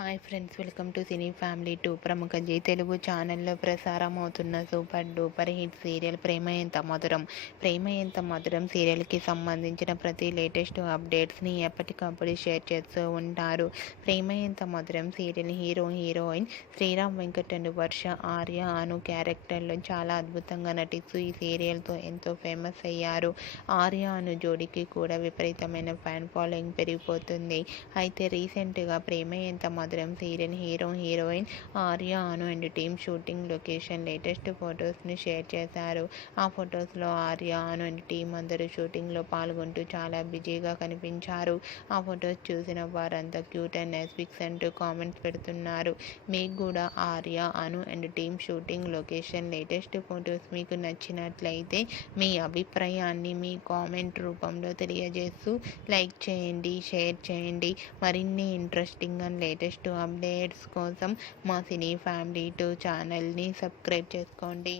Hi friends, welcome to cine family 2. ప్రముఖ G Telugu ఛానల్లో ప్రసారం అవుతున్న సూపర్ డూపర్ హిట్ సీరియల్ ప్రేమ ఎంత మధురం. ప్రేమ ఎంత మధురం సీరియల్కి సంబంధించిన ప్రతి లేటెస్ట్ అప్డేట్స్ని ఎప్పటికప్పుడు షేర్ చేస్తూ ఉంటారు. Prema Entha Madhuram serial heroine Sriram Venkat and Varsha Arya Anu క్యారెక్టర్లో చాలా అద్భుతంగా నటిస్తూ ఈ సీరియల్తో ఎంతో ఫేమస్ అయ్యారు. ఆర్య అను జోడీకి కూడా విపరీతమైన ఫ్యాన్ ఫాలోయింగ్ పెరిగిపోతుంది. అయితే రీసెంట్గా ప్రేమ Entha Madhuram serial heroine Arya Anu and team shooting location latest ఫొటోస్ని షేర్ చేశారు. ఆ ఫొటోస్లో ఆర్య అను అండ్ టీం అందరూ షూటింగ్లో పాల్గొంటూ చాలా బిజీగా కనిపించారు. ఆ ఫొటోస్ చూసిన వారంతా క్యూట్ అండ్ నైస్ పిక్స్ అంటూ కామెంట్స్ పెడుతున్నారు. మీకు కూడా Arya Anu and team shooting location latest photos మీకు నచ్చినట్లయితే మీ అభిప్రాయాన్ని మీ కామెంట్ రూపంలో తెలియజేస్తూ లైక్ చేయండి, షేర్ చేయండి. మరిన్ని ఇంట్రెస్టింగ్ అండ్ లేటెస్ట్ అప్డేట్స్ కోసం మా సినీ ఫ్యామిలీ 2 ఛానల్ని సబ్స్క్రైబ్ చేసుకోండి.